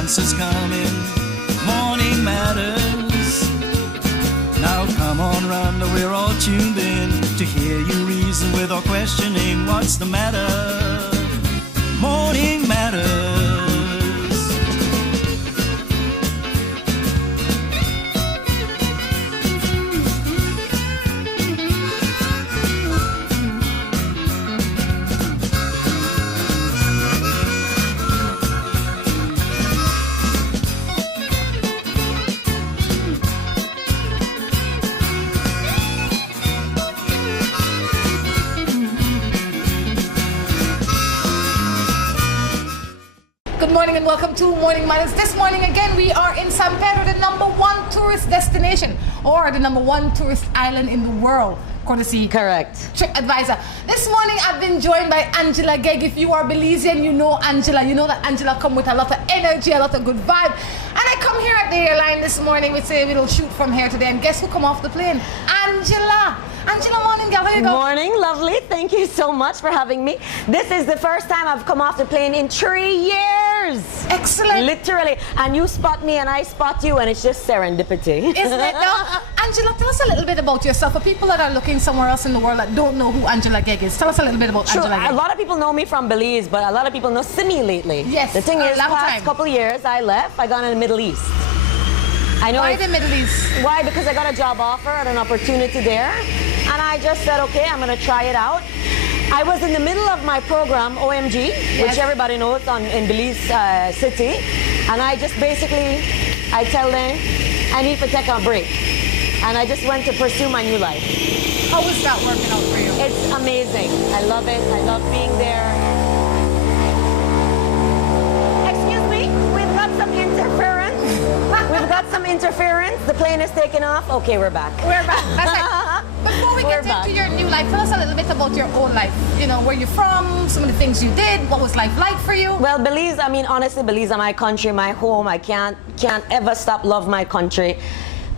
answer's coming. Morning matters. Now come on, Rhonda, we're all tuned in to hear you reason without questioning what's the matter. Morning matters. Good morning and welcome to Morning Matters. This morning again we are in San Pedro, the #1 tourist destination or the #1 tourist island in the world, courtesy Correct. TripAdvisor. This morning I've been joined by Angela Gegg. If you are Belizean, you know Angela. You know that Angela come with a lot of energy, a lot of good vibe. And I come here at the airline this morning with a little shoot from here today, and guess who come off the plane? Angela. Angela, morning, girl. How you go? Morning, lovely. Thank you so much for having me. This is the first time I've come off the plane in 3 years. Excellent. Literally. And you spot me and I spot you, and it's just serendipity. Isn't it though? Angela, tell us a little bit about yourself. For people that are looking somewhere else in the world that don't know who Angela Gegg is, tell us a little bit about Sure. Angela Gegg. A lot of people know me from Belize, but a lot of people know Simi lately. Yes. The thing is, long past time. couple years I left, I got in the Middle East. I know. Why the Middle East? Why? Because I got a job offer and an opportunity there. And I just said, okay, I'm going to try it out. I was in the middle of my program, OMG, which everybody knows in Belize City. And I just basically, I tell them, I need to take a break. And I just went to pursue my new life. How is that working out for you? It's amazing. I love it. I love being there. Excuse me, we've got some interference. We've got some interference. The plane is taking off. Okay, we're back. We're back. That's it. Before we get into your new life, tell us a little bit about your own life. You know, where you're from, some of the things you did. What was life like for you? Well, Belize, I mean, honestly, Belize is my country, my home. I can't ever stop love my country.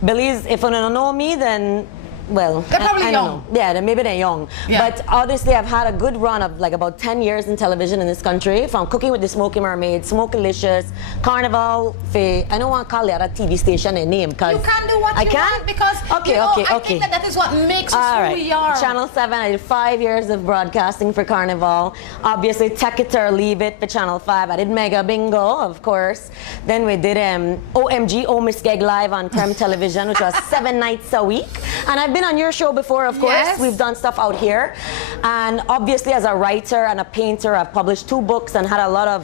Belize, if you don't know me, then, well, they're probably I young. don't know. Yeah, maybe they're young. Yeah. But honestly, I've had a good run of like about 10 years in television in this country, from Cooking with the Smoky Mermaid, Smokelicious, Carnival, I don't want to call it a TV station a name because you can do what you want because okay, you know, okay, I okay. think that is what makes us All who right. we are. Channel 7, I did 5 years of broadcasting for Carnival. Obviously, Take It or Leave It for Channel 5. I did Mega Bingo, of course. Then we did OMG, Oh Miss Gegg Live on Prem Television, which was 7 nights a week. And I've been on your show before, of course. Yes. We've done stuff out here. And obviously, as a writer and a painter, I've published 2 books and had a lot of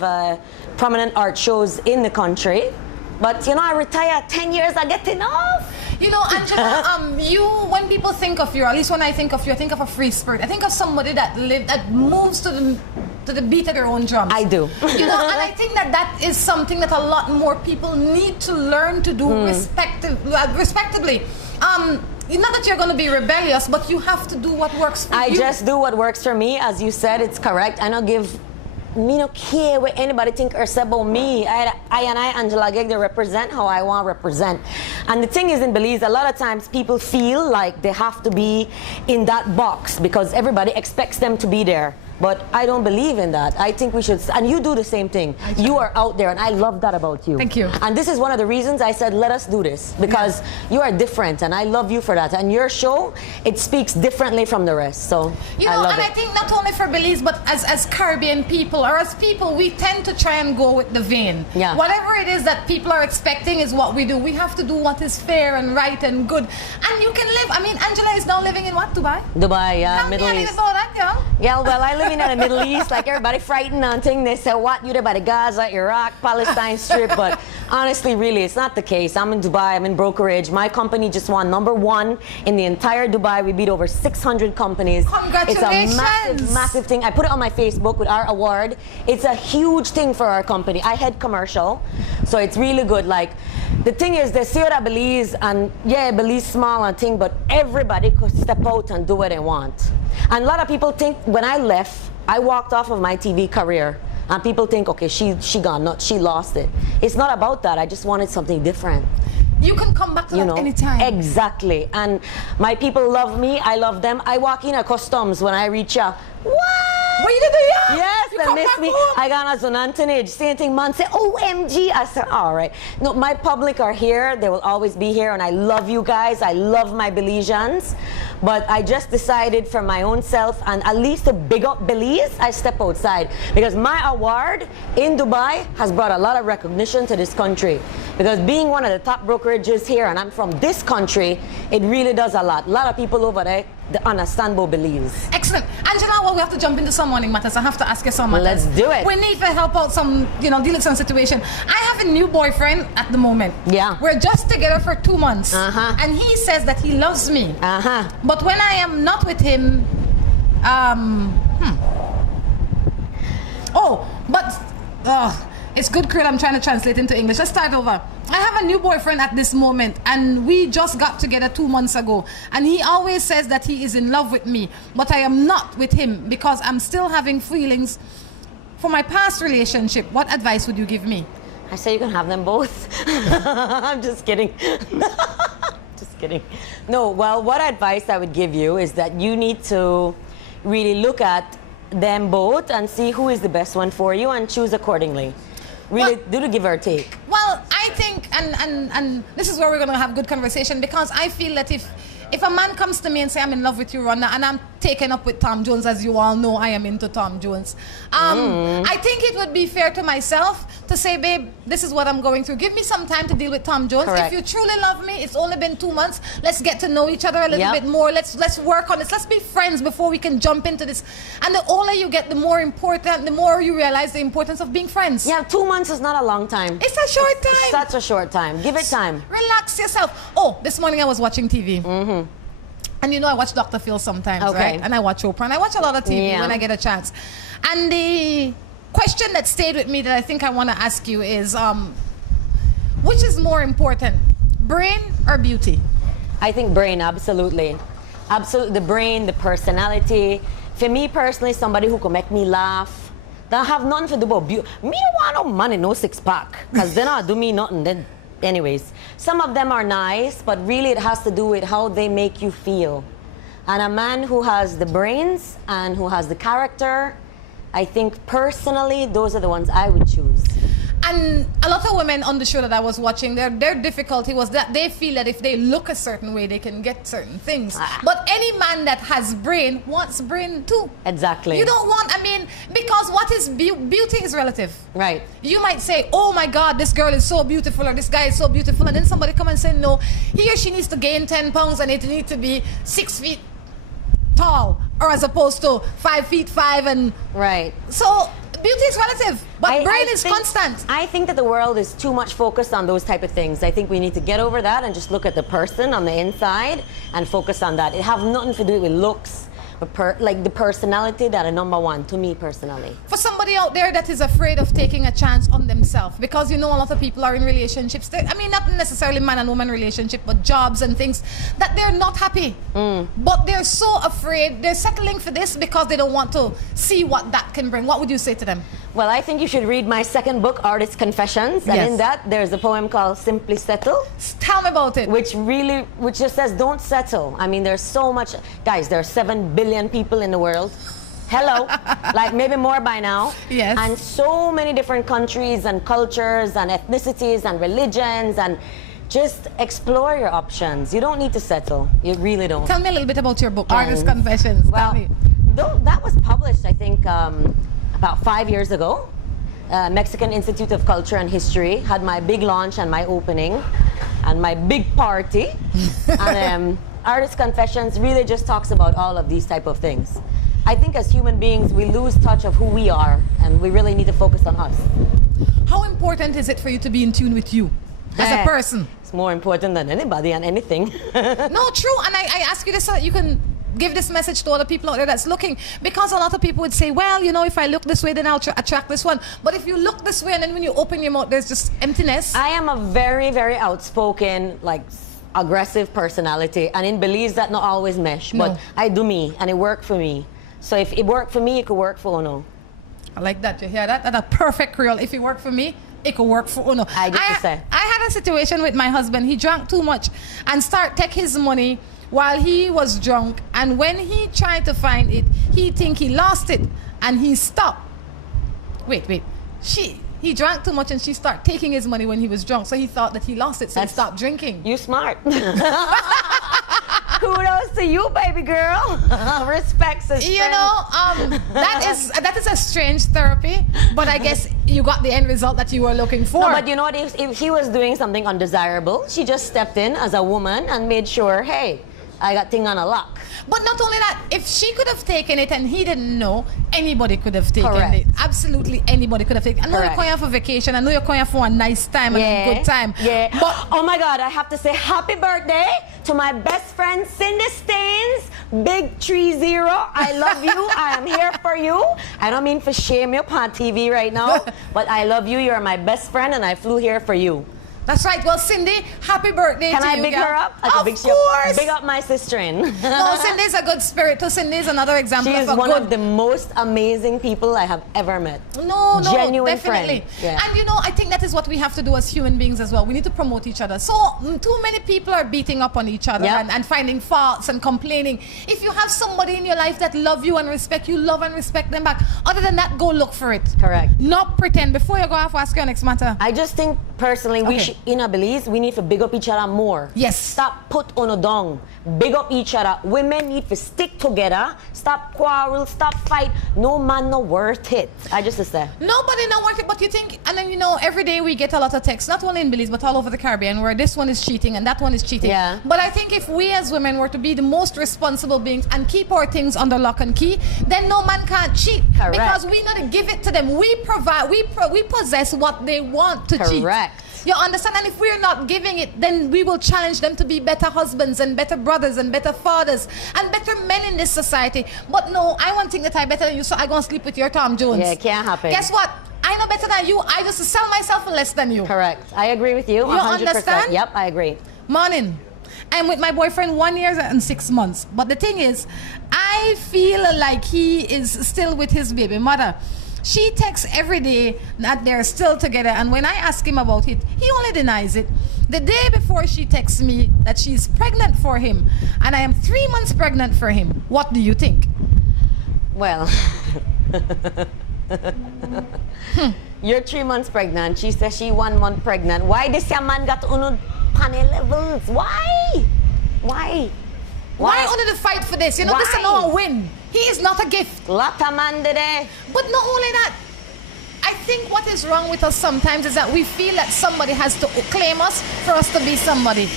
prominent art shows in the country. But, you know, I retired 10 years, I get enough. You know, Angela, you, when people think of you, or at least when I think of you, I think of a free spirit. I think of somebody that moves to the beat of their own drums. I do. You know, and I think that is something that a lot more people need to learn to do respectively. Not that you're going to be rebellious, but you have to do what works for you. I just do what works for me. As you said, it's correct. I don't give me no care what anybody think or say about me. I, Angela Gegg, they represent how I want to represent. And the thing is, in Belize, a lot of times people feel like they have to be in that box because everybody expects them to be there. But I don't believe in that. I think we should, and you do the same thing. You are out there, and I love that about you. Thank you. And this is one of the reasons I said, let us do this, because you are different, and I love you for that. And your show, it speaks differently from the rest, so you know, I love and it. I think not only for Belize, but as Caribbean people, or as people, we tend to try and go with the vein. Yeah. Whatever it is that people are expecting is what we do. We have to do what is fair and right and good. And you can live, I mean, Angela is now living in what, Dubai? Dubai, yeah, Tell Middle me a East. little about that, girl. Yeah, well, I live in the Middle East, like everybody frightened on things. They say, what, you there by the Gaza, Iraq, Palestine Strip, but honestly, really, it's not the case. I'm in Dubai, I'm in brokerage. My company just won #1 in the entire Dubai. We beat over 600 companies. Congratulations. It's a massive, massive thing. I put it on my Facebook with our award. It's a huge thing for our company. I head commercial, so it's really good. Like, the thing is, they see what I Belize, and yeah, Belize small and thing, but everybody could step out and do what they want. And a lot of people think when I left, I walked off of my TV career, and people think, okay, she gone, not she lost it. It's not about that. I just wanted something different. You can come back to that anytime. Exactly. And my people love me. I love them. I walk in at customs when I reach out. What? What you did do, yeah? Yes, you they come miss back me. home? I got as an antenage. Same thing, man. Say, OMG. I said, all right. No, my public are here. They will always be here. And I love you guys. I love my Belizeans. But I just decided for my own self, and at least to big up Belize, I step outside. Because my award in Dubai has brought a lot of recognition to this country. Because being one of the top brokerages here, and I'm from this country, it really does a lot. A lot of people over there, they understand about Belize. Excellent. Angela, well, we have to jump into some morning matters. I have to ask you some matters. Let's do it. We need to help out some, deal with some situation. I have a new boyfriend at the moment. Yeah. We're just together for 2 months. Uh-huh. And he says that he loves me. Uh-huh. But when I am not with him, it's good, Krill. I'm trying to translate into English. Let's start over. I have a new boyfriend at this moment, and we just got together 2 months ago. And he always says that he is in love with me, but I am not with him because I'm still having feelings for my past relationship. What advice would you give me? I say you can have them both. I'm just kidding. Just kidding. No, well, what advice I would give you is that you need to really look at them both and see who is the best one for you and choose accordingly. Really do the give or take. Well, I think, and this is where we're going to have a good conversation, because I feel that if a man comes to me and say, I'm in love with you, Rhonda, and I'm taken up with Tom Jones, as you all know, I am into Tom Jones. I think it would be fair to myself to say, babe, this is what I'm going through. Give me some time to deal with Tom Jones. Correct. If you truly love me, it's only been 2 months. Let's get to know each other a little bit more. Let's work on this. Let's be friends before we can jump into this. And the older you get, the more important, the more you realize the importance of being friends. Yeah, 2 months is not a long time. It's a short time. Such a short time. Give it time. Relax yourself. Oh, this morning I was watching TV. Mm-hmm. And I watch Dr. Phil sometimes, Okay. right? And I watch Oprah, and I watch a lot of TV when I get a chance. And the question that stayed with me that I think I want to ask you is, which is more important, brain or beauty? I think brain, absolutely. Absolutely, the brain, the personality. For me personally, somebody who can make me laugh. That have nothing to do about beauty. Me don't want no money, no six-pack, because they not do me nothing. Then, anyways, some of them are nice, but really it has to do with how they make you feel. And a man who has the brains and who has the character, I think personally, those are the ones I would choose. And a lot of women on the show that I was watching, their difficulty was that they feel that if they look a certain way, they can get certain things. But any man that has brain wants brain too. Exactly. You don't want, because what is beauty is relative. Right. You might say, oh my God, this girl is so beautiful, or this guy is so beautiful. And then somebody come and say, no, he or she needs to gain 10 pounds and it needs to be 6 feet tall, or as opposed to 5 feet 5. And right. so beauty is relative, but brain is constant. I think that the world is too much focused on those type of things. I think we need to get over that and just look at the person on the inside and focus on that. It have nothing to do with looks, but like the personality that are number one to me personally. For somebody out there that is afraid of taking a chance on themselves, because a lot of people are in relationships, not necessarily man and woman relationship, but jobs and things, that they're not happy. But they're so afraid, they're settling for this because they don't want to see what that can bring. What would you say to them? Well, I think you should read my second book, Artist Confessions. And in that, there's a poem called Simply Settle. Tell me about it. Which just says, don't settle. There's so much, guys, there are 7 billion people in the world. Hello. Like maybe more by now. Yes. And so many different countries and cultures and ethnicities and religions, and just explore your options. You don't need to settle. You really don't. Tell me a little bit about your book, Artist Confessions. Well, that was published, I think, about 5 years ago. Mexican Institute of Culture and History had my big launch and my opening and my big party. And Artist Confessions really just talks about all of these type of things. I think as human beings, we lose touch of who we are, and we really need to focus on us. How important is it for you to be in tune with you as a person? It's more important than anybody and anything. No, true. And I ask you this so that you can give this message to other people out there that's looking, because a lot of people would say, well, if I look this way, then I'll attract this one. But if you look this way and then when you open your mouth, there's just emptiness. I am a very, very outspoken, aggressive personality, and in Belize that not always mesh, but I do me, and it worked for me. So if it worked for me, it could work for Uno. I like that. You hear that? That's a perfect Creole. If it worked for me, it could work for Uno. I get to say. I had a situation with my husband. He drank too much and take his money while he was drunk, and when he tried to find it, he think he lost it, and he stopped. Wait. He drank too much and she started taking his money when he was drunk. So he thought that he lost it, so he stopped drinking. You smart. Kudos to you, baby girl. Respect, sister. You know, that is a strange therapy, but I guess you got the end result that you were looking for. No, but you know what? If he was doing something undesirable, she just stepped in as a woman and made sure, hey, I got thing on a lock. But not only that, if she could have taken it and he didn't know, anybody could have taken Correct. it. Absolutely anybody could have taken it. I know Correct. you're going for vacation. I know you're going for a nice time and a good time. Yeah. But oh my God, I have to say happy birthday to my best friend Cindy Staines, Big 30. I love you. I am here for you. I don't mean to shame you on TV right now, but I love you. You're my best friend and I flew here for you. that's right. Well, Cindy, happy birthday Can to I you. big girl. her up? Of course. Big up my sister-in. No, Cindy's a good spirit. So Cindy's another example She of is a one good... of the most amazing people I have ever met. No, Genuine definitely. friend. Yeah. And you know, I think that is what we have to do as human beings as well. We need to promote each other. So too many people are beating up on each other Yep. and finding faults and complaining. If you have somebody in your life that love you and respect you, love and respect them back. Other than that, go look for it. Correct. Not pretend. Before you go off, ask your next matter. I just think personally, we Okay. should, in a Belize, we need to big up each other more. Yes. Stop put on a down. Big up each other. Women need to stick together. Stop quarrel. Stop fight. No man no worth it. I just say. Nobody know worth it, but you think, and then you know, every day we get a lot of texts, not only in Belize, but all over the Caribbean, where this one is cheating and that one is cheating. Yeah. But I think if we as women were to be the most responsible beings and keep our things under lock and key, then no man can't cheat. Correct. Because we not to give it to them. We provide, we possess what they want to cheat. Correct. You understand? And if we're not giving it, then we will challenge them to be better husbands and better brothers and better fathers and better men in this society. But no, I want to think that I better than you, so I gonna sleep with your Tom Jones. Yeah, it can't happen. Guess what? I know better than you. I just sell myself for less than you. Correct. I agree with you. 100%. understand? Yep, I agree. Morning. I'm with my boyfriend 1 year and 6 months. But the thing is, I feel like he is still with his baby mother. She texts every day that they're still together, and when I ask him about it, he only denies it. The day before, she texts me that she's pregnant for him, and I am 3 months pregnant for him. What do you think? Well, you're 3 months pregnant. She says she 1 month pregnant. Why this young man got on panel levels? Why? Why? Why only the fight for this? You know, this is Why? not a win. He is not a gift. Lot of man today. But not only that, I think what is wrong with us sometimes is that we feel that somebody has to claim us for us to be somebody.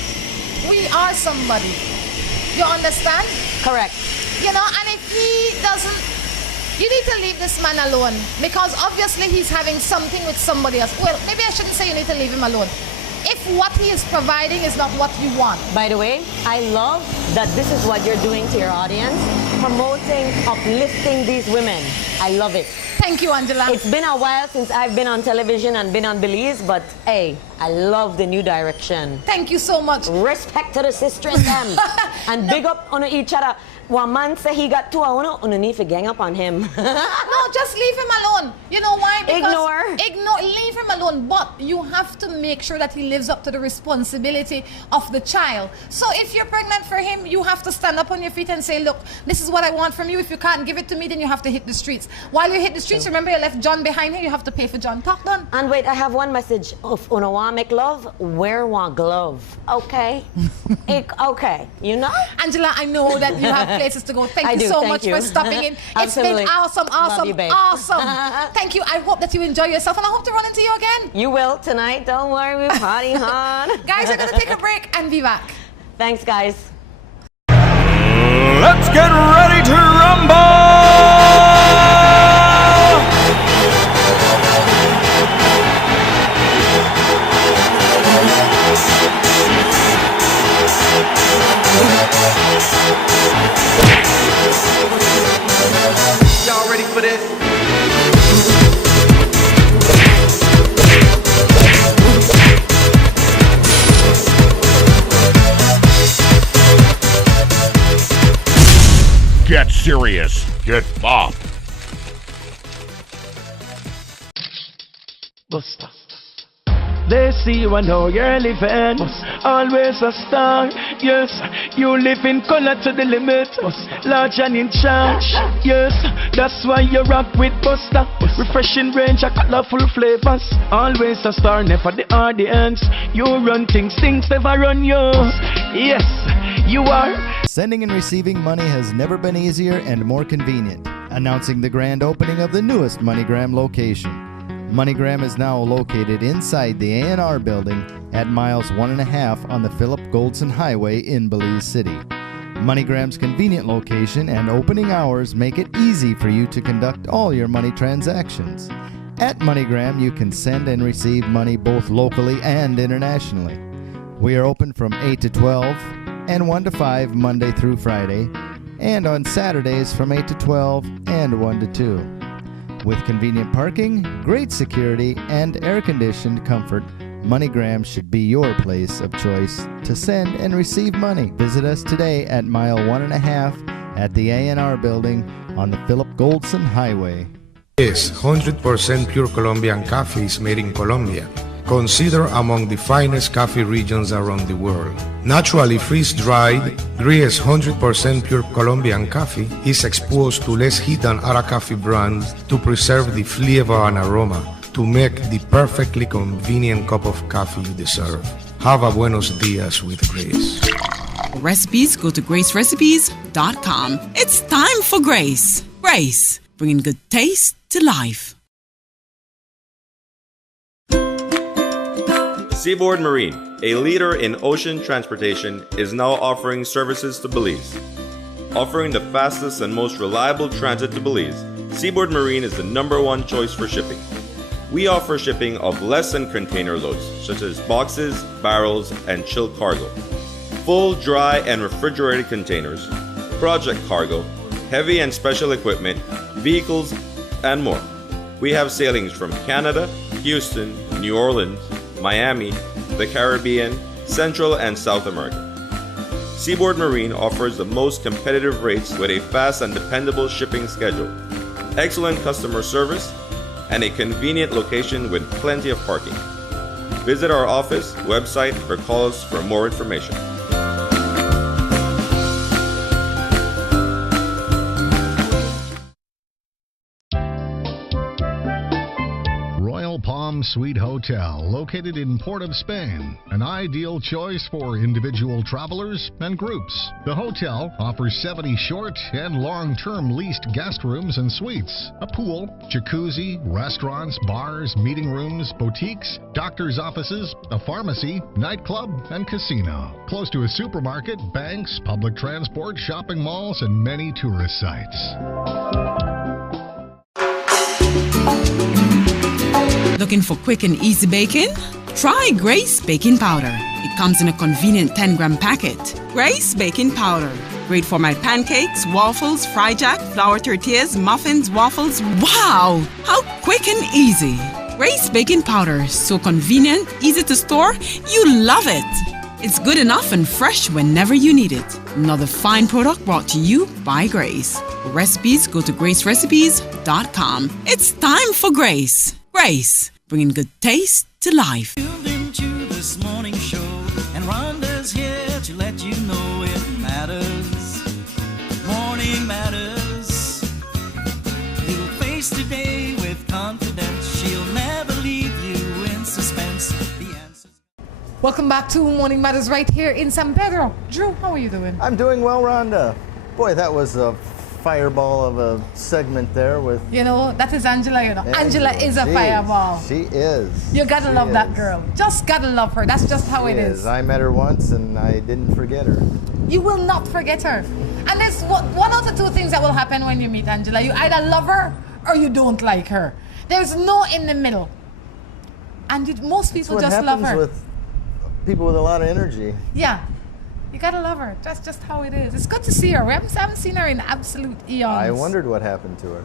We are somebody. You understand? Correct. You know, and if he doesn't, you need to leave this man alone, because obviously he's having something with somebody else. Well, maybe I shouldn't say you need to leave him alone. If what he is providing is not what you want. By the way, I love that this is what you're doing to your audience, promoting, uplifting these women. I love it. Thank you, Angela. It's been a while since I've been on television and been on Belize, but hey, I love the new direction. Thank you so much. Respect to the sister and them. And big up on each other. One man say he got 2 hours, on need to gang up on him. No, just leave him alone. You know why? Ignore. Leave him alone. But you have to make sure that he lives up to the responsibility of the child. So if you're pregnant for him, you have to stand up on your feet and say, look, this is what I want from you. If you can't give it to me, then you have to hit the streets. While you hit the streets, remember you left John behind here, you have to pay for John. Talk done. And wait, I have one message. If you want to make love, wear one glove. Okay? Okay. You know? Angela, I know that you have places to go. Thank you so much for stopping in. It's Absolutely. been awesome. Love you, babe. Awesome. Thank you. I hope that you enjoy yourself, and I hope to run into you again. You will tonight. Don't worry, we're party hard. Guys, we're going to take a break and be back. Thanks, guys. Let's get ready to rumble! Y'all ready for this? Get serious. Get bopped. Buster. They see you and know you're living. Always a star. Yes, you live in color to the limit. Large and in charge. Yes, that's why you rock with Buster. Refreshing range of colorful flavors. Always a star, never the audience. You run things never run you. Yes, you are. Sending and receiving money has never been easier and more convenient. Announcing the grand opening of the newest MoneyGram location. MoneyGram is now located inside the A&R building at miles 1.5 on the Philip Goldson Highway in Belize City. MoneyGram's convenient location and opening hours make it easy for you to conduct all your money transactions. At MoneyGram, you can send and receive money both locally and internationally. We are open from 8 to 12 and 1 to 5 Monday through Friday, and on Saturdays from 8 to 12 and 1 to 2. With convenient parking, great security, and air-conditioned comfort, MoneyGram should be your place of choice to send and receive money. Visit us today at mile 1.5 at the A&R building on the Philip Goldson Highway. Yes, 100% pure Colombian coffee is made in Colombia, considered among the finest coffee regions around the world. Naturally freeze-dried, Grey's 100% pure Colombian coffee is exposed to less heat than other coffee brands to preserve the flavor and aroma to make the perfectly convenient cup of coffee you deserve. Have a buenos dias with Grace. Recipes, go to gracerecipes.com. It's time for Grace. Grace, bringing good taste to life. Seaboard Marine, a leader in ocean transportation, is now offering services to Belize. Offering the fastest and most reliable transit to Belize, Seaboard Marine is the #1 choice for shipping. We offer shipping of less than container loads, such as boxes, barrels, and chilled cargo, full, dry, and refrigerated containers, project cargo, heavy and special equipment, vehicles, and more. We have sailings from Canada, Houston, New Orleans, Miami, the Caribbean, Central and South America. Seaboard Marine offers the most competitive rates with a fast and dependable shipping schedule, excellent customer service, and a convenient location with plenty of parking. Visit our office, website, or call us for more information. Palm Suite Hotel, located in Port of Spain, an ideal choice for individual travelers and groups. The hotel offers 70 short and long-term leased guest rooms and suites, a pool, jacuzzi, restaurants, bars, meeting rooms, boutiques, doctor's offices, a pharmacy, nightclub, and casino. Close to a supermarket, banks, public transport, shopping malls, and many tourist sites. Looking for quick and easy baking? Try Grace Baking Powder. It comes in a convenient 10-gram packet. Grace Baking Powder. Great for my pancakes, waffles, fry jack, flour tortillas, muffins, waffles. Wow! How quick and easy. Grace Baking Powder. So convenient, easy to store. You love it. It's good enough and fresh whenever you need it. Another fine product brought to you by Grace. For recipes, go to gracerecipes.com. It's time for Grace. Grace, bringing good taste to life. Tuned into this morning show, and Rhonda's here to let you know it matters. Morning matters. You'll face today with confidence. She'll never leave you in suspense. The answers. Welcome back to Morning Matters right here in San Pedro. Drew, how are you doing? I'm doing well, Rhonda. Boy, that was a fireball of a segment there with... You know, that is Angela, you know. Angela is a fireball. She is. You gotta love that girl. Just gotta love her. That's just how it is. I met her once and I didn't forget her. You will not forget her. And there's one of the two things that will happen when you meet Angela. You either love her or you don't like her. There's no in the middle. And most people just love her. With people with a lot of energy. Yeah. You gotta love her. That's just how it is. It's good to see her. We haven't seen her in absolute eons. I wondered what happened to her.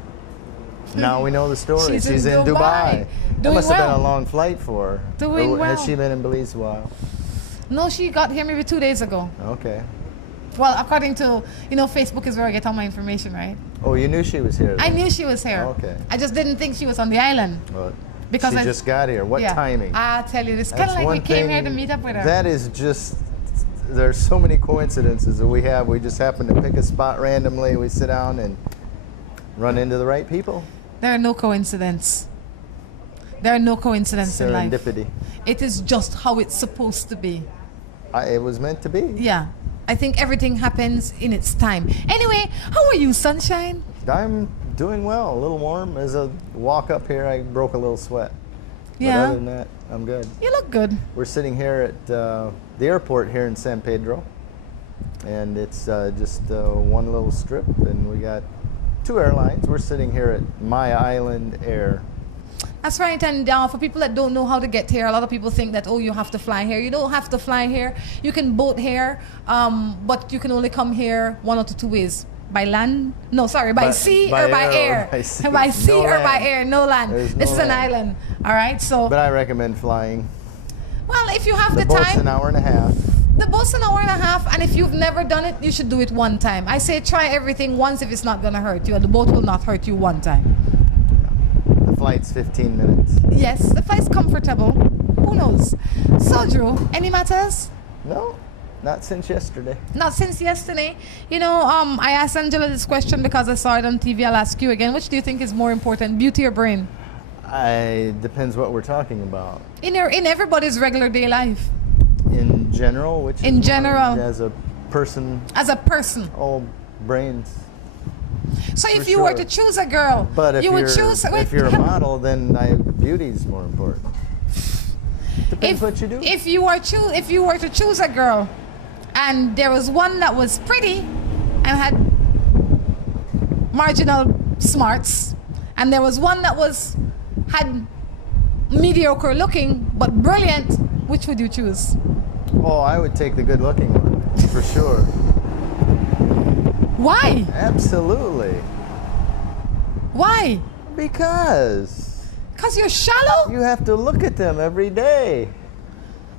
Now we know the story. She's in Dubai. That must have been a long flight for her. Doing well. Has she been in Belize a while? No, she got here maybe 2 days ago. Okay. Well, according to, Facebook is where I get all my information, right? Oh, you knew she was here? I knew she was here. Okay. I just didn't think she was on the island. Well, Because she just got here. What timing? I tell you, it's kind of like we came here to meet up with her. That is just, there's so many coincidences that we have. We just happen to pick a spot randomly. We sit down and run into the right people. There are no coincidences. There are no coincidences in life. Serendipity. It is just how it's supposed to be. It was meant to be. Yeah. I think everything happens in its time. Anyway, how are you, Sunshine? I'm doing well. A little warm. As I walk up here, I broke a little sweat. Yeah. But other than that, I'm good. You look good. We're sitting here at the airport here in San Pedro. And it's just one little strip. And we got 2 airlines. We're sitting here at My Island Air. That's right, and for people that don't know how to get here, a lot of people think that, oh, you have to fly here. You don't have to fly here. You can boat here, but you can only come here one of the 2 ways. By land? No, sorry, by sea or by air. By sea, by sea no or land. by air, no land. This is an island, all right? So. But I recommend flying. Well, if you have the boat's time. an hour and a half. The boat's an hour and a half, and if you've never done it, you should do it one time. I say try everything once if it's not going to hurt you, and the boat will not hurt you one time. The flight's 15 minutes. Yes, the flight's comfortable. Who knows? So, Drew, any matters? No, not since yesterday. Not since yesterday. You know, I asked Angela this question because I saw it on TV. I'll ask you again. Which do you think is more important, beauty or brain? Depends what we're talking about. In everybody's regular day life. In general, which in general, as a person. As a person. Oh, brains. So if you were to choose a girl, but if you would choose. If you're a model, then beauty's more important. Depends what you do. If you were to choose a girl, and there was one that was pretty and had marginal smarts, and there was one that had mediocre looking but brilliant, which would you choose? Oh, I would take the good looking one, for sure. Why? Absolutely. Why? Because you're shallow? You have to look at them every day.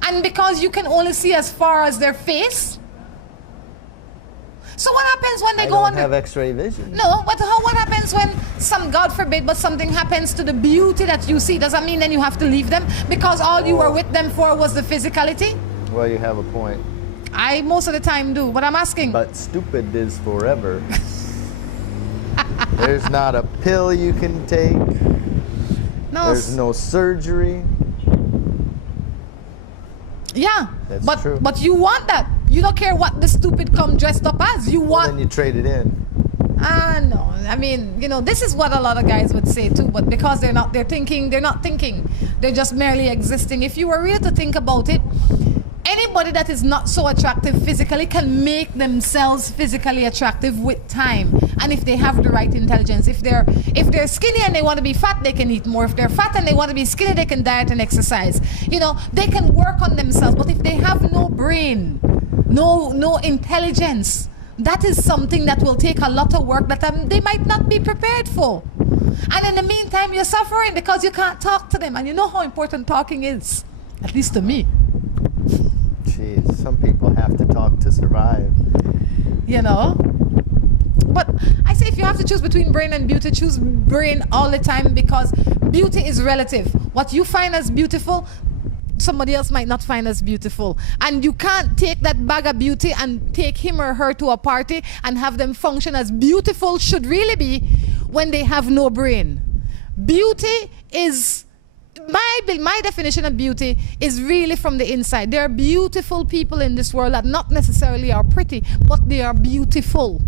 And because you can only see as far as their face? So what happens when they go on? I don't have X-ray vision. No, but what happens when God forbid, but something happens to the beauty that you see? Does that mean then you have to leave them because all you were with them for was the physicality? Well, you have a point. I most of the time do, but I'm asking. But stupid is forever. There's not a pill you can take. No. There's no surgery. Yeah, That's true. But you want that. You don't care what the stupid come dressed up as. You want. Then you trade it in. No. I mean, this is what a lot of guys would say too, but because they're not thinking. They're just merely existing. If you were really to think about it, anybody that is not so attractive physically can make themselves physically attractive with time, and if they have the right intelligence. If they're skinny and they want to be fat, they can eat more. If they're fat and they want to be skinny, they can diet and exercise. They can work on themselves. But if they have no brain, no intelligence, that is something that will take a lot of work that they might not be prepared for. And in the meantime, you're suffering because you can't talk to them, and you know how important talking is, at least to me. Jeez, some people have to talk to survive. But I say if you have to choose between brain and beauty, choose brain all the time, because beauty is relative. What you find as beautiful, somebody else might not find as beautiful. And you can't take that bag of beauty and take him or her to a party and have them function as beautiful should really be when they have no brain. Beauty is... My definition of beauty is really from the inside. There are beautiful people in this world that not necessarily are pretty, but they are beautiful.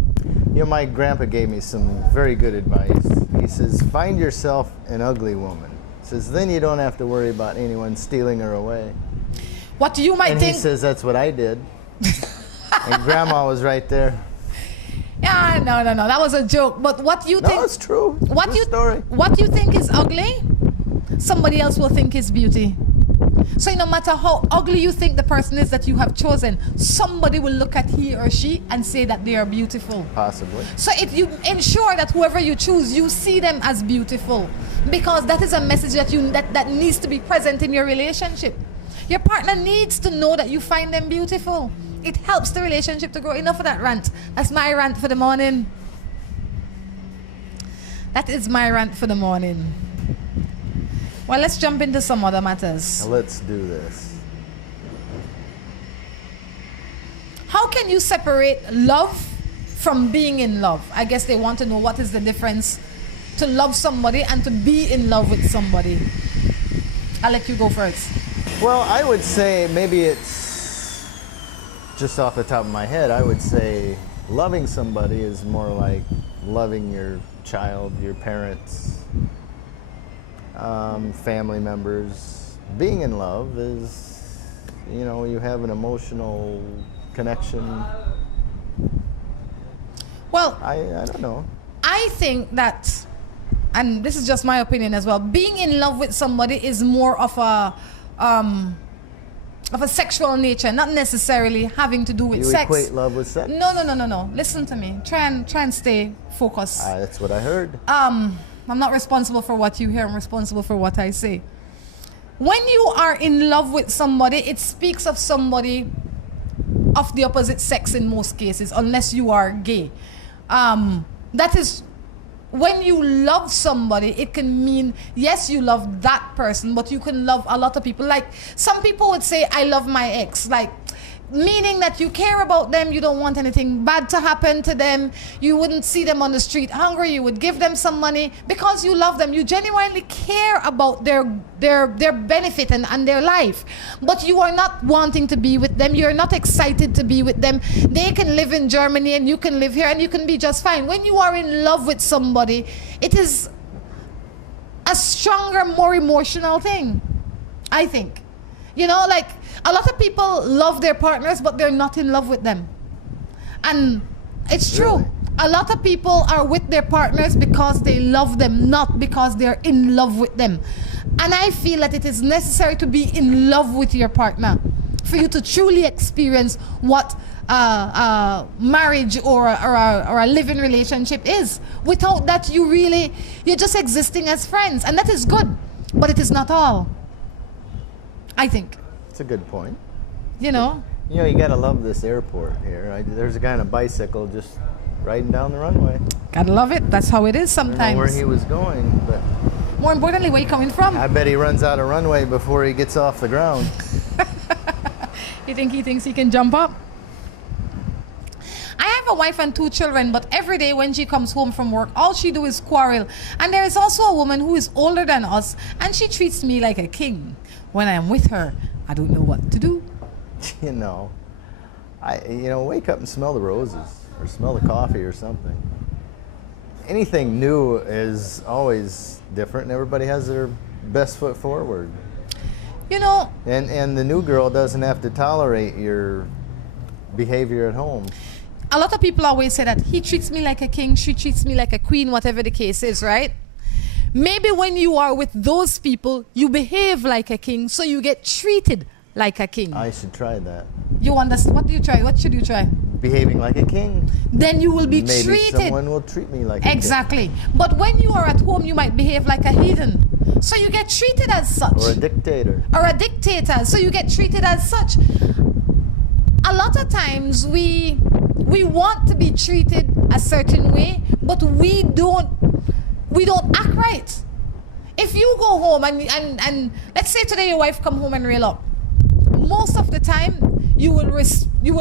My grandpa gave me some very good advice. He says, find yourself an ugly woman. He says, then you don't have to worry about anyone stealing her away. What you might think... And he says, that's what I did. And Grandma was right there. Yeah, no. That was a joke. But what you think... No, it's true. Story. What you think is ugly, somebody else will think is beauty. So no matter how ugly you think the person is that you have chosen, somebody will look at he or she and say that they are beautiful. Possibly. So if you ensure that whoever you choose, you see them as beautiful, because that is a message that needs to be present in your relationship. Your partner needs to know that you find them beautiful. It helps the relationship to grow. Enough of that rant. That's my rant for the morning. That is my rant for the morning. Well, let's jump into some other matters. Let's do this. How can you separate love from being in love? I guess they want to know what is the difference to love somebody and to be in love with somebody. I'll let you go first. Well, I would say maybe it's just off the top of my head. I would say loving somebody is more like loving your child, your parents, family members. Being in love is, you know, you have an emotional connection. Well, I don't know. I think that, and this is just my opinion as well, being in love with somebody is more of a sexual nature, not necessarily having to do with sex. You equate love with sex? No. Listen to me. Try and stay focused. That's what I heard. I'm not responsible for what you hear. I'm responsible for what I say. When you are in love with somebody, it speaks of somebody of the opposite sex in most cases, unless you are gay. That is, when you love somebody, it can mean, yes, you love that person, but you can love a lot of people. Like, some people would say, I love my ex. Like, meaning that you care about them, you don't want anything bad to happen to them, you wouldn't see them on the street hungry, you would give them some money because you love them, you genuinely care about their benefit and their life, but you are not wanting to be with them, you're not excited to be with them. They can live in Germany and you can live here and you can be just fine. When you are in love with somebody, it is a stronger, more emotional thing, I think. You know, like, a lot of people love their partners, but they're not in love with them. And it's true. Really? A lot of people are with their partners because they love them, not because they're in love with them. And I feel that it is necessary to be in love with your partner for you to truly experience what marriage or a living relationship is. Without that, you're just existing as friends. And that is good, but it is not all, I think. It's a good point. You know? You know, you gotta love this airport here. There's a guy on a bicycle just riding down the runway. Gotta love it. That's how it is sometimes. I don't know where he was going, but more importantly, where you coming from? I bet he runs out of runway before he gets off the ground. You think he thinks he can jump up? I have a wife and 2 children, but every day when she comes home from work, all she do is quarrel. And there is also a woman who is older than us, and she treats me like a king. When I'm with her, I don't know what to do. You know, wake up and smell the roses, or smell the coffee or something. Anything new is always different, and everybody has their best foot forward. You know. And the new girl doesn't have to tolerate your behavior at home. A lot of people always say that he treats me like a king, she treats me like a queen, whatever the case is, right? Maybe when you are with those people, you behave like a king, so you get treated like a king. I should try that. You understand? What do you try? What should you try? Behaving like a king. Then you will be Maybe treated. someone will treat me like a king. Exactly. But when you are at home, you might behave like a heathen. So you get treated as such. Or a dictator. Or a dictator. So you get treated as such. A lot of times we want to be treated a certain way, but we don't act right. If you go home and let's say today your wife come home and rail up, most of the time you will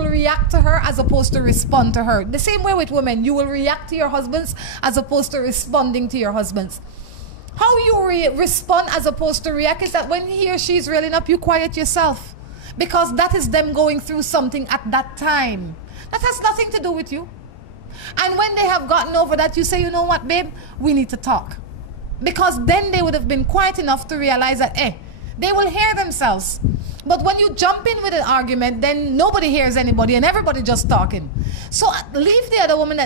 react to her as opposed to respond to her. The same way with women, you will react to your husbands as opposed to responding to your husbands. How you respond as opposed to react is that when he or she is railing up, you quiet yourself, because that is them going through something at that time. That has nothing to do with you. And when they have gotten over that, you say, you know what, babe, we need to talk. Because then they would have been quiet enough to realize that, they will hear themselves. But when you jump in with an argument, then nobody hears anybody and everybody just talking. So leave the other woman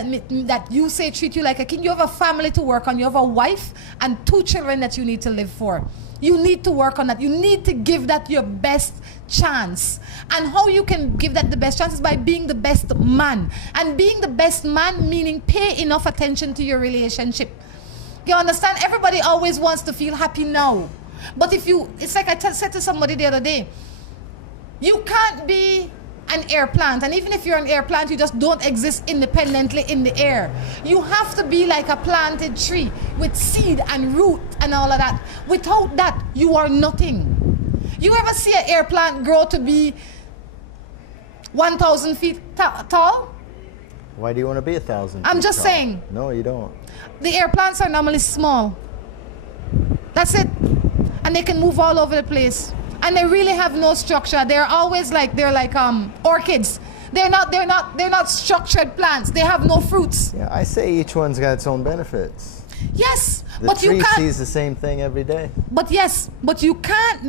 that you say treat you like a king. You have a family to work on. You have a wife and 2 children that you need to live for. You need to work on that. You need to give that your best chance. And how you can give that the best chance is by being the best man. And being the best man meaning pay enough attention to your relationship. You understand? Everybody always wants to feel happy now. But if you, it's like I said to somebody the other day, you can't be an air plant. And even if you're an air plant, you just don't exist independently in the air. You have to be like a planted tree with seed and root and all of that. Without that, you are nothing. You ever see an air plant grow to be 1,000 feet tall? Why do you want to be 1,000? I'm just saying. No, you don't. The air plants are normally small. That's it. And they can move all over the place. And they really have no structure. They're always like orchids. They're not structured plants. They have no fruits. Yeah, I say each one's got its own benefits. Yes, The but tree you can't. sees the same thing every day. But yes, but you can't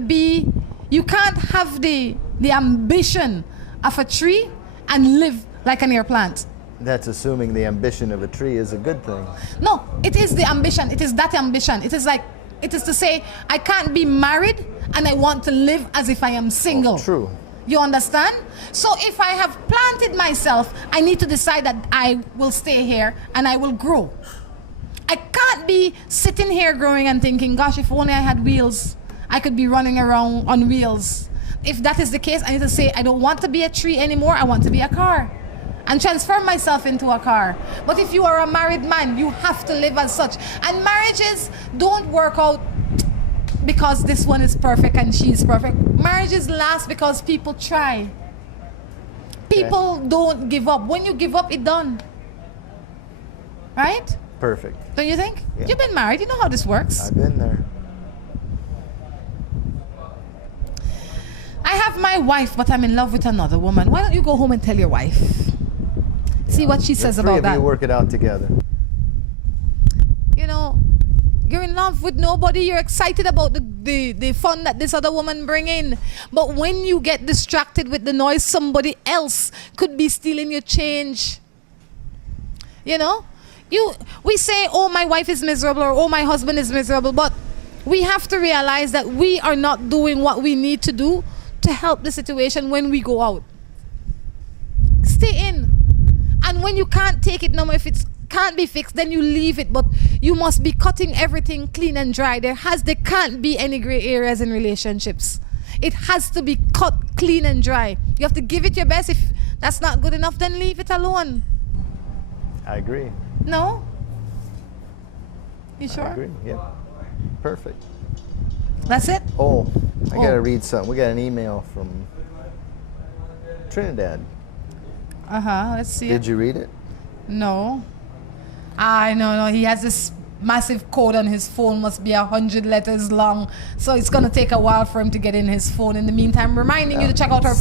have the ambition of a tree and live like an air plant. That's assuming the ambition of a tree is a good thing. No, it is the ambition. It is that ambition. It is to say, I can't be married and I want to live as if I am single. Oh, true. You understand? So if I have planted myself, I need to decide that I will stay here and I will grow. I can't be sitting here growing and thinking, gosh, if only I had wheels, I could be running around on wheels. If that is the case, I need to say, I don't want to be a tree anymore. I want to be a car. And transform myself into a car. But if you are a married man, you have to live as such. And marriages don't work out because this one is perfect and she's perfect. Marriages last because people try. People don't give up. When you give up, it's done. Right? Perfect. Don't you think? Yeah. You've been married. You know how this works. I've been there. I have my wife, but I'm in love with another woman. Why don't you go home and tell your wife? See what she says about that. The three of you work it out together. You know, you're in love with nobody. You're excited about the fun that this other woman bring in. But when you get distracted with the noise, somebody else could be stealing your change. You know? We say, oh, my wife is miserable, or oh, my husband is miserable. But we have to realize that we are not doing what we need to do to help the situation when we go out. Stay in. And when you can't take it no more, if it can't be fixed, then you leave it. But you must be cutting everything clean and dry. There can't be any gray areas in relationships. It has to be cut clean and dry. You have to give it your best. If that's not good enough, then leave it alone. I agree. No? You sure? I agree, yeah. Perfect. That's it? Oh, I gotta read something. We got an email from Trinidad. Let's see. Did you read it? No. No. He has this massive code on his phone, must be 100 letters long. So it's gonna take a while for him to get in his phone. In the meantime, reminding you to check out our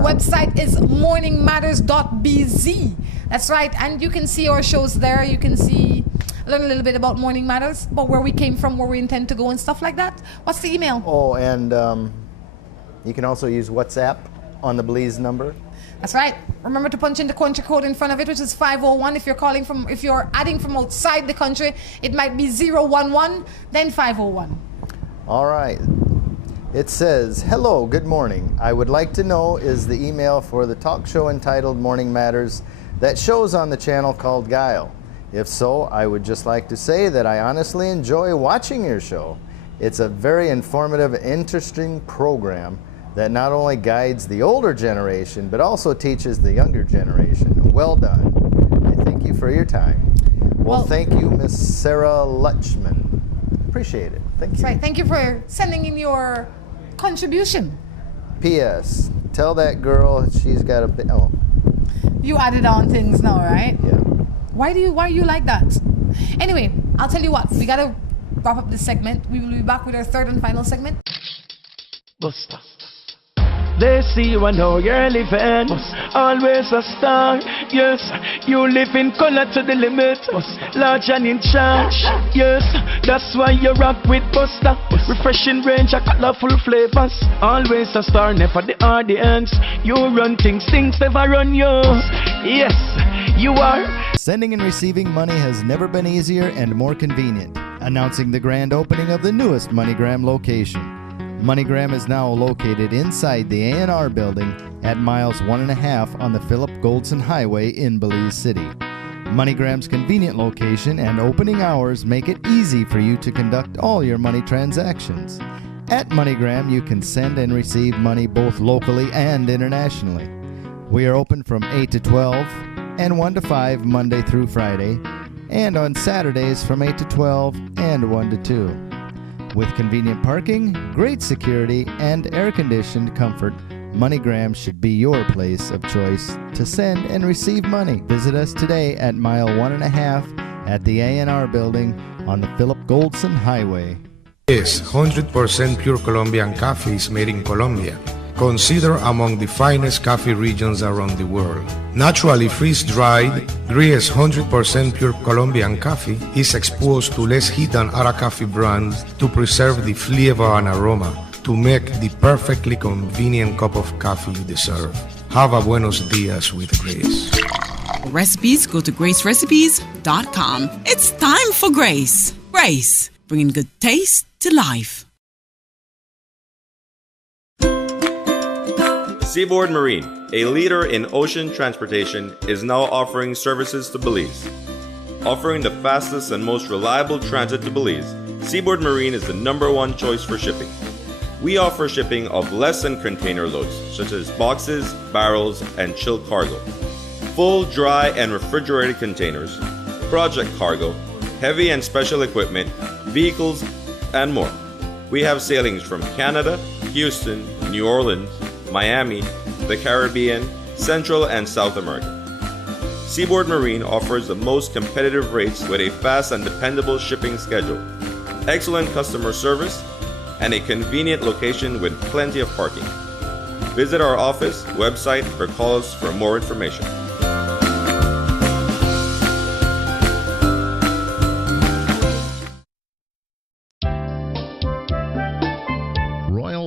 website is morningmatters.bz. That's right, and you can see our shows there. You can learn a little bit about Morning Matters, about where we came from, where we intend to go, and stuff like that. What's the email? Oh, and you can also use WhatsApp on the Belize number. That's right. Remember to punch in the country code in front of it, which is 501. If you're adding from outside the country, it might be 011, then 501. All right. It says, hello, good morning. I would like to know, is the email for the talk show entitled Morning Matters that shows on the channel called Guile? If so, I would just like to say that I honestly enjoy watching your show. It's a very informative, interesting program that not only guides the older generation, but also teaches the younger generation. Well done. I thank you for your time. Well, thank you, Miss Sarah Lutchman. Appreciate it. Thank you. That's right. Thank you for sending in your contribution. P.S. Tell that girl she's got a bit. Oh. You added on things now, right? Yeah. Why are you like that? Anyway, I'll tell you what. We gotta wrap up this segment. We will be back with our third and final segment. Buster. They see you and know you're living. Always a star. Yes, you live in color to the limit. Large and in charge. Yes, that's why you rock with Buster. Refreshing range of colorful flavors. Always a star, never the audience. You run things never run you. Yes, you are. Sending and receiving money has never been easier and more convenient. Announcing the grand opening of the newest MoneyGram location. MoneyGram is now located inside the A&R building at miles 1.5 on the Philip Goldson Highway in Belize City. MoneyGram's convenient location and opening hours make it easy for you to conduct all your money transactions. At MoneyGram, you can send and receive money both locally and internationally. We are open from 8 to 12 and 1 to 5 Monday through Friday, and on Saturdays from 8 to 12 and 1 to 2. With convenient parking, great security, and air-conditioned comfort, MoneyGram should be your place of choice to send and receive money. Visit us today at mile 1.5 at the A&R building on the Philip Goldson Highway. Yes, 100% pure Colombian coffee is made in Colombia, considered among the finest coffee regions around the world. Naturally freeze-dried, Gries 100% pure Colombian coffee is exposed to less heat than other coffee brands to preserve the flavor and aroma to make the perfectly convenient cup of coffee you deserve. Have a buenos dias with Grace. For recipes, go to gracerecipes.com. It's time for Grace. Grace, bringing good taste to life. Seaboard Marine, a leader in ocean transportation, is now offering services to Belize. Offering the fastest and most reliable transit to Belize, Seaboard Marine is the #1 choice for shipping. We offer shipping of less than container loads, such as boxes, barrels, and chilled cargo. Full, dry, and refrigerated containers, project cargo, heavy and special equipment, vehicles, and more. We have sailings from Canada, Houston, New Orleans, Miami, the Caribbean, Central and South America. Seaboard Marine offers the most competitive rates with a fast and dependable shipping schedule, excellent customer service, and a convenient location with plenty of parking. Visit our office, website, or call us for more information.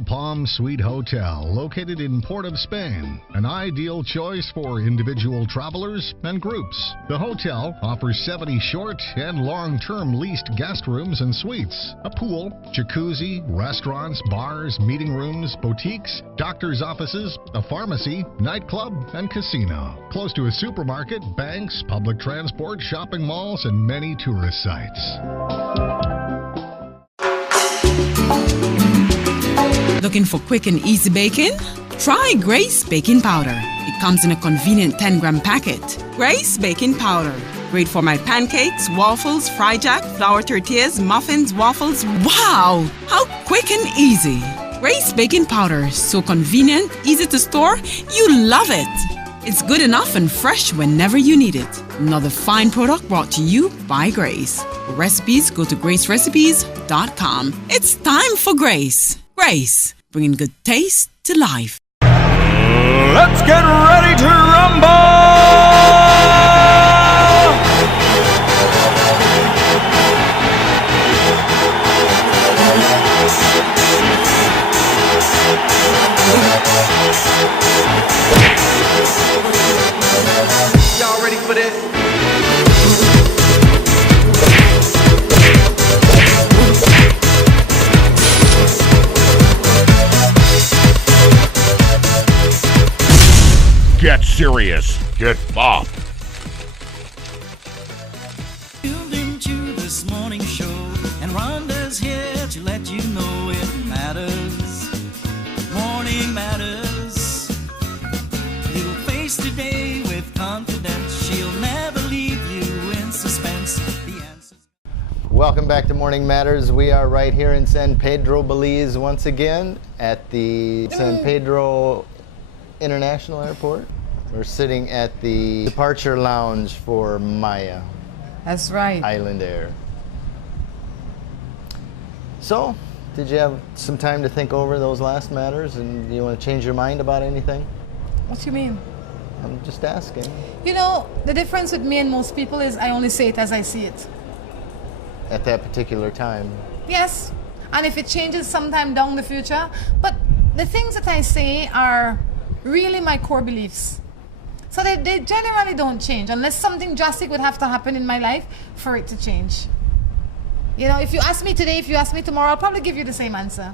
Palm Suite Hotel, located in Port of Spain, an ideal choice for individual travelers and groups. The hotel offers 70 short and long-term leased guest rooms and suites, a pool, jacuzzi, restaurants, bars, meeting rooms, boutiques, doctor's offices, a pharmacy, nightclub, and casino. Close to a supermarket, banks, public transport, shopping malls, and many tourist sites. Looking for quick and easy baking? Try Grace Baking Powder. It comes in a convenient 10-gram packet. Grace Baking Powder. Great for my pancakes, waffles, fry jack, flour tortillas, muffins, waffles. Wow! How quick and easy. Grace Baking Powder. So convenient, easy to store. You love it. It's good enough and fresh whenever you need it. Another fine product brought to you by Grace. For recipes, go to gracerecipes.com. It's time for Grace. Grace, bringing good taste to life. Let's get ready to rumble! Y'all ready for this? Get serious. Get bopped. Tuned into this morning show, and Rhonda's here to let you know it matters. Morning matters. You'll face today with confidence. She'll never leave you in suspense. The answers. Welcome back to Morning Matters. We are right here in San Pedro, Belize, once again at the San Pedro International Airport. We're sitting at the departure lounge for Maya. That's right. Island Air. So, did you have some time to think over those last matters, and you want to change your mind about anything? What you mean? I'm just asking. You know, the difference with me and most people is I only say it as I see it. At that particular time. Yes, and if it changes sometime down the future, but the things that I say are really my core beliefs. So they generally don't change unless something drastic would have to happen in my life for it to change. You know, if you ask me today, if you ask me tomorrow, I'll probably give you the same answer.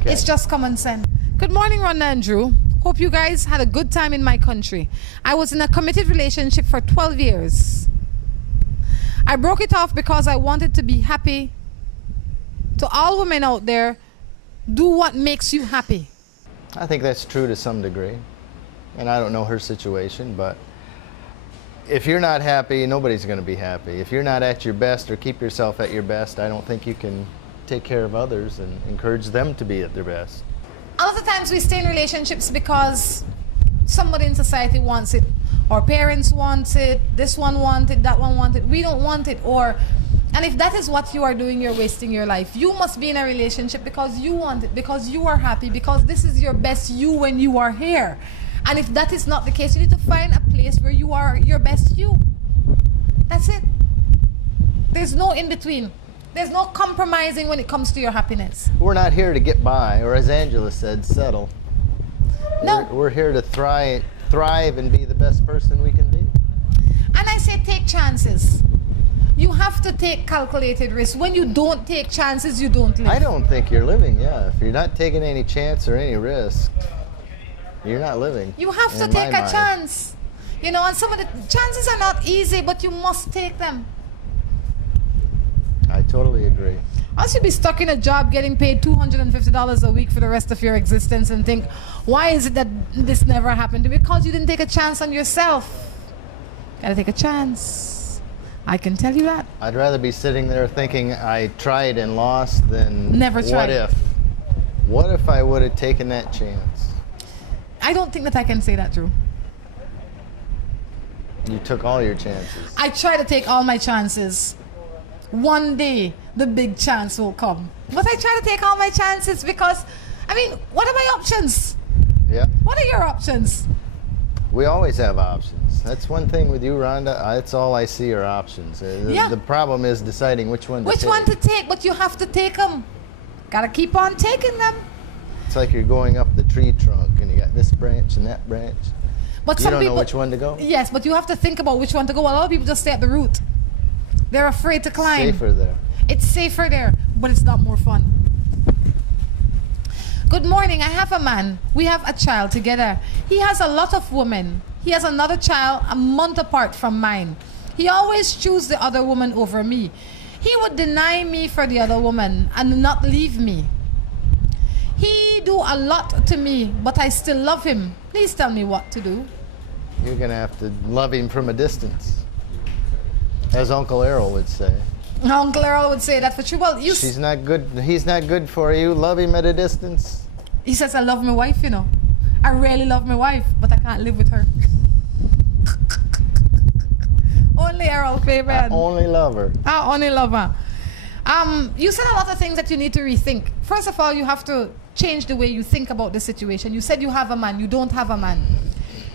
Okay. It's just common sense. Good morning, Rhonda and Drew. Hope you guys had a good time in my country. I was in a committed relationship for 12 years. I broke it off because I wanted to be happy. To all women out there, do what makes you happy. I think that's true to some degree. and I don't know her situation, but if you're not happy, nobody's going to be happy. If you're not at your best or keep yourself at your best, I don't think you can take care of others and encourage them to be at their best. A lot of times we stay in relationships because somebody in society wants it. Our parents want it, this one wants it, that one wants it, we don't want it. And if that is what you are doing, you're wasting your life. You must be in a relationship because you want it, because you are happy, because this is your best you when you are here. And if that is not the case, you need to find a place where you are your best you. That's it. There's no in between. There's no compromising when it comes to your happiness. We're not here to get by, or as Angela said, settle. No. We're here to thrive and be the best person we can be. And I say take chances. You have to take calculated risks. When you don't take chances, you don't live. I don't think you're living, yeah. If you're not taking any chance or any risk, you're not living. You have to take a chance. You know, and some of the chances are not easy, but you must take them. I totally agree. I should be stuck in a job getting paid $250 a week for the rest of your existence and think, why is it that this never happened? Because you didn't take a chance on yourself. Gotta take a chance. I can tell you that. I'd rather be sitting there thinking I tried and lost than never tried. What if I would have taken that chance? I don't think that I can say that, Drew. You took all your chances. I try to take all my chances. One day, the big chance will come. But I try to take all my chances because, I mean, what are my options? Yeah. What are your options? We always have options. That's one thing with you, Rhonda. That's all I see are options. Yeah. The problem is deciding which one to take. Which one to take, but you have to take them. Gotta keep on taking them. It's like you're going up the tree trunk and you got this branch and that branch. But you don't know which one to go? Yes, but you have to think about which one to go. A lot of people just stay at the root. They're afraid to climb. Safer there. It's safer there, but it's not more fun. Good morning. I have a man. We have a child together. He has a lot of women. He has another child a month apart from mine. He always chooses the other woman over me. He would deny me for the other woman and not leave me. He do a lot to me, but I still love him. Please tell me what to do. You're going to have to love him from a distance. As Uncle Errol would say. Uncle Errol would say that for sure. Well, She's not good. He's not good for you. Love him at a distance. He says, I love my wife, you know. I really love my wife, but I can't live with her. Only Errol, favorite. I only love her. I only love her. You said a lot of things that you need to rethink. First of all, you have to change the way you think about the situation. You said you have a man. You don't have a man.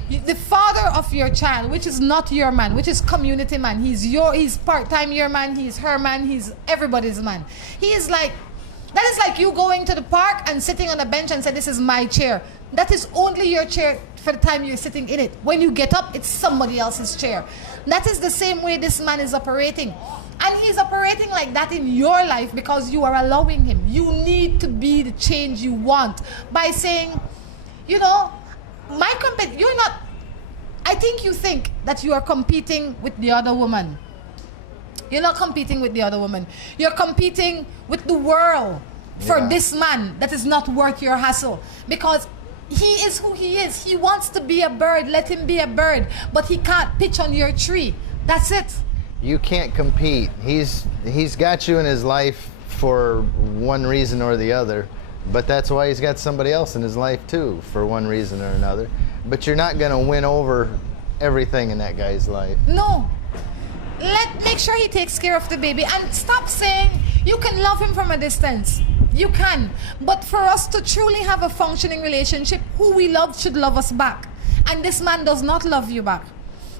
The father of your child, which is not your man, which is community man. He's part-time your man. He's her man. He's everybody's man. That is like you going to the park and sitting on a bench and say, this is my chair. That is only your chair for the time you're sitting in it. When you get up, it's somebody else's chair. That is the same way this man is operating. And he's operating like that in your life because you are allowing him. You need to be the change you want by saying, you know, you're not, I think you think that you are competing with the other woman. You're not competing with the other woman. You're competing with the world for this man that is not worth your hassle. Because he is who he is. He wants to be a bird. Let him be a bird. But he can't pitch on your tree. That's it. You can't compete. He's got you in his life for one reason or the other. But that's why he's got somebody else in his life too, for one reason or another. But you're not going to win over everything in that guy's life. No. Make sure he takes care of the baby. And stop saying you can love him from a distance. You can. But for us to truly have a functioning relationship, who we love should love us back. And this man does not love you back.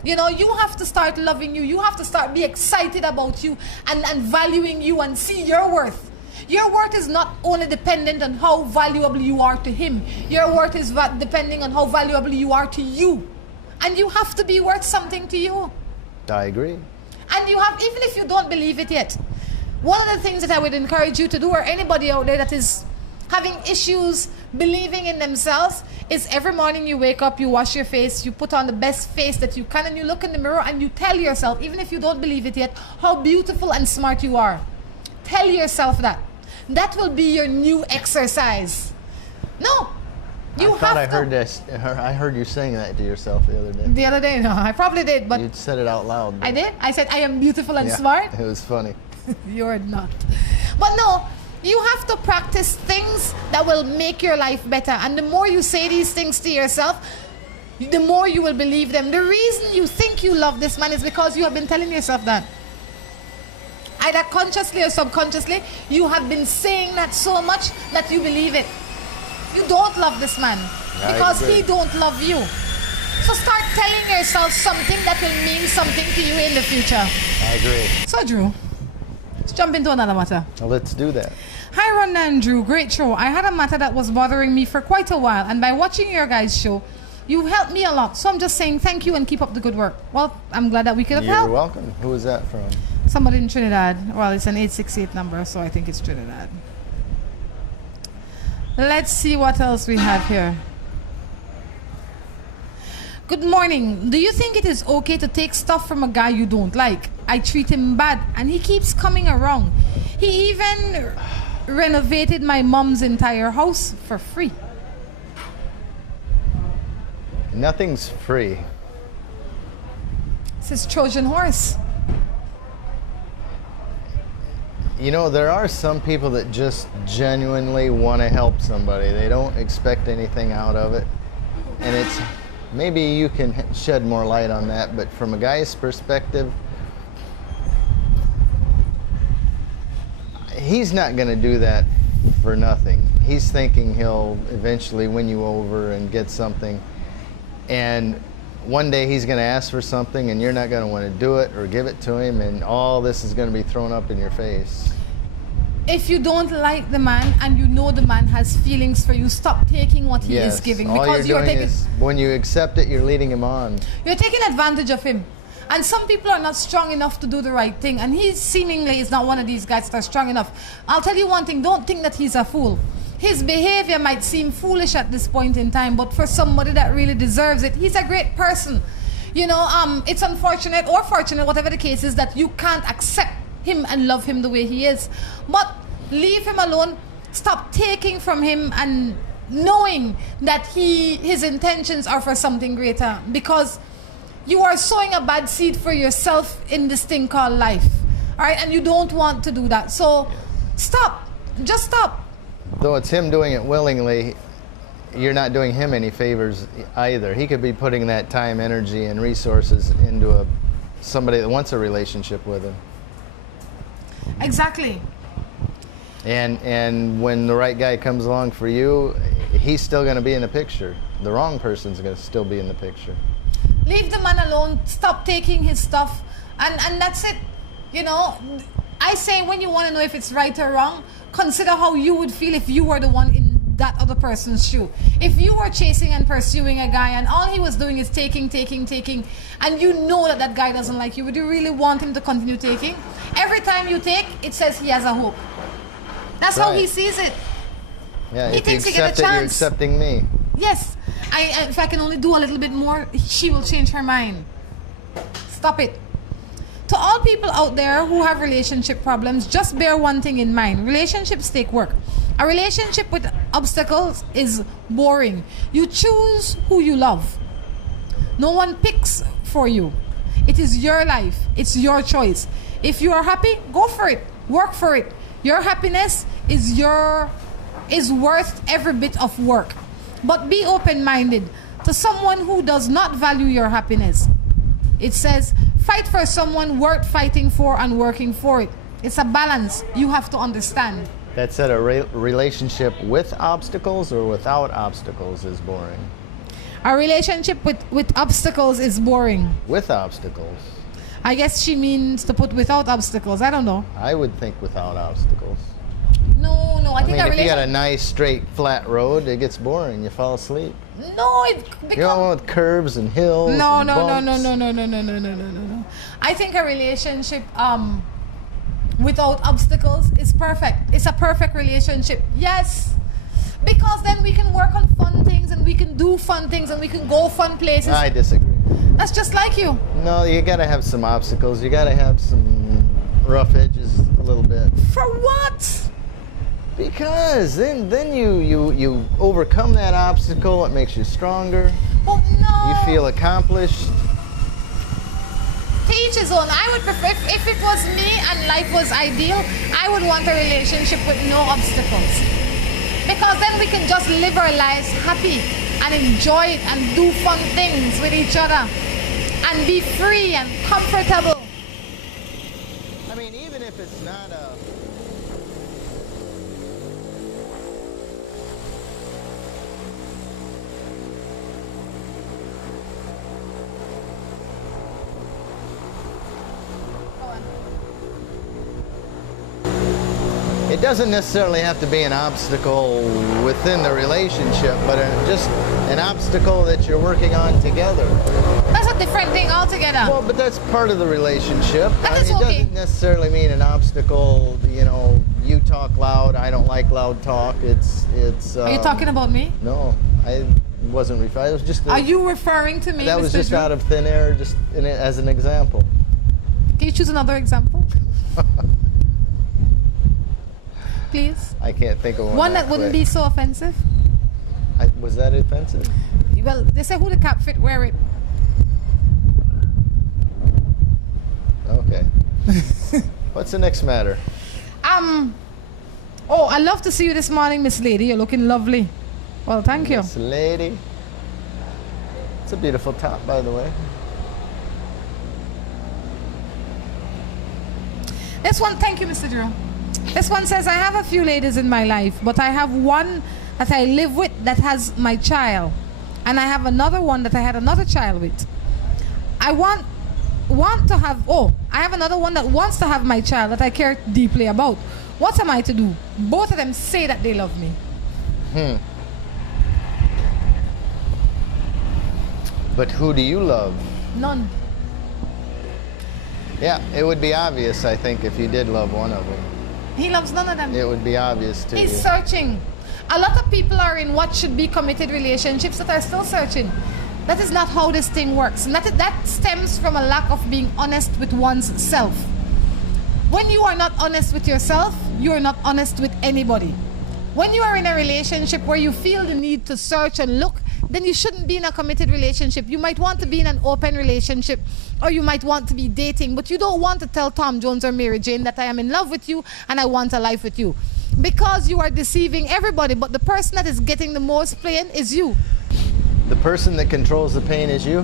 You know, you have to start loving you. You have to start be excited about you and valuing you and see your worth. Your worth is not only dependent on how valuable you are to him. Your worth is depending on how valuable you are to you. And you have to be worth something to you. I agree. And you have, even if you don't believe it yet, one of the things that I would encourage you to do, or anybody out there that is having issues believing in themselves, is every morning you wake up, you wash your face, you put on the best face that you can, and you look in the mirror and you tell yourself, even if you don't believe it yet, how beautiful and smart you are. Tell yourself that. That will be your new exercise. No, You I thought I have to. heard this. I heard you saying that to yourself the other day. The other day, no, I probably did, but You said it out loud. I did. I said I am beautiful and Yeah, smart. It was funny. You're not. But no, you have to practice things that will make your life better. And the more you say these things to yourself, the more you will believe them. The reason you think you love this man is because you have been telling yourself that. Either consciously or subconsciously, you have been saying that so much that you believe it. You don't love this man because he don't love you. So start telling yourself something that will mean something to you in the future. I agree. So Drew, let's jump into another matter. Well, let's do that. Hi Rhonda and Drew, great show. I had a matter that was bothering me for quite a while, and by watching your guys' show, you helped me a lot. So I'm just saying thank you and keep up the good work. Well, I'm glad that we could have You're helped. welcome. Who is that from? Somebody in Trinidad. Well, it's an 868 number, so I think it's Trinidad. Let's see what else we have here. Good morning. Do you think it is okay to take stuff from a guy you don't like? I treat him bad and he keeps coming around. He even renovated my mom's entire house for free. Nothing's free. This is Trojan horse. You know, there are some people that just genuinely want to help somebody. They don't expect anything out of it. And it's, maybe you can shed more light on that, but from a guy's perspective, he's not going to do that for nothing. He's thinking he'll eventually win you over and get something. And one day he's going to ask for something and you're not going to want to do it or give it to him, and all this is going to be thrown up in your face. If you don't like the man and you know the man has feelings for you, stop taking what he is giving. All Because you're doing taking, is, when you accept it, you're leading him on. you're taking advantage of him. And some people are not strong enough to do the right thing. And he seemingly is not one of these guys that are strong enough. I'll tell you one thing, don't think that he's a fool. His behavior might seem foolish at this point in time, but for somebody that really deserves it, he's a great person. You know, it's unfortunate or fortunate, whatever the case is, that you can't accept him and love him the way he is. But leave him alone. Stop taking from him and knowing that his intentions are for something greater, because you are sowing a bad seed for yourself in this thing called life. All right, and you don't want to do that. So stop. Just stop. Though it's him doing it willingly, you're not doing him any favors either. He could be putting that time, energy, and resources into somebody that wants a relationship with him. Exactly. And when the right guy comes along for you, he's still going to be in the picture. The wrong person's going to still be in the picture. Leave the man alone. Stop taking his stuff, and that's it. You know, I say, when you want to know if it's right or wrong, consider how you would feel if you were the one in that other person's shoe. If you were chasing and pursuing a guy and all he was doing is taking, and you know that that guy doesn't like you, would you really want him to continue taking? Every time you take, it says he has a hope. That's how he sees it. Yeah, He if you thinks he get a accept it, you're chance. accepting me. Yes. If I can only do a little bit more, she will change her mind. Stop it. To all people out there who have relationship problems, just bear one thing in mind. Relationships take work. A relationship with obstacles is boring. You choose who you love. No one picks for you. It is your life. It's your choice. If you are happy, go for it. Work for it. Your happiness is worth every bit of work. But be open-minded to someone who does not value your happiness. It says, fight for someone worth fighting for and working for it. It's a balance you have to understand. That said, a relationship with obstacles or without obstacles is boring. A relationship with obstacles is boring. With obstacles. I guess she means to put without obstacles. I don't know. I would think without obstacles. No. I think mean, a if you got a relationship... nice, straight, flat road, it gets boring. You fall asleep. No, it becomes... You don't want curves and hills and bumps. No. I think a relationship without obstacles is perfect. It's a perfect relationship. Yes. Because then we can work on fun things and we can do fun things and we can go fun places. I disagree. That's just like you. No, you got to have some obstacles. You got to have some rough edges a little bit. For what? Because then you overcome that obstacle. It makes you stronger. Well, no. You feel accomplished. To each his own. I would prefer, if it was me and life was ideal, I would want a relationship with no obstacles. Because then we can just live our lives happy and enjoy it and do fun things with each other and be free and comfortable. I mean, even if it's not a... It doesn't necessarily have to be an obstacle within the relationship, but just an obstacle that you're working on together. That's a different thing altogether. Well, but that's part of the relationship. That is it okay. doesn't necessarily mean an obstacle, you know, you talk loud, I don't like loud talk. It's Are you talking about me? No, I wasn't referring. It was just Are you referring to me, that was Mr. just Drew? out of thin air, just as an example. Can you choose another example? Please. I can't think of one. One that wouldn't be so offensive. Was that offensive? Well, they say who the cap fit, wear it. Okay. What's the next matter? Oh, I love to see you this morning, Miss Lady. You're looking lovely. Well, thank you. Miss Lady. It's a beautiful top, by the way. This one, thank you, Mr. Drew. This one says, I have a few ladies in my life, but I have one that I live with that has my child. And I have another one that I had another child with. I have another one that wants to have my child that I care deeply about. What am I to do? Both of them say that they love me. But who do you love? None. Yeah, it would be obvious, I think, if you did love one of them. He loves none of them. It would be obvious to you. He's searching. A lot of people are in what should be committed relationships that are still searching. That is not how this thing works. And that stems from a lack of being honest with one's self. When you are not honest with yourself, you are not honest with anybody. When you are in a relationship where you feel the need to search and look, then you shouldn't be in a committed relationship. You might want to be in an open relationship, or you might want to be dating, but you don't want to tell Tom Jones or Mary Jane that I am in love with you and I want a life with you. Because you are deceiving everybody, but the person that is getting the most pain is you. The person that controls the pain is you?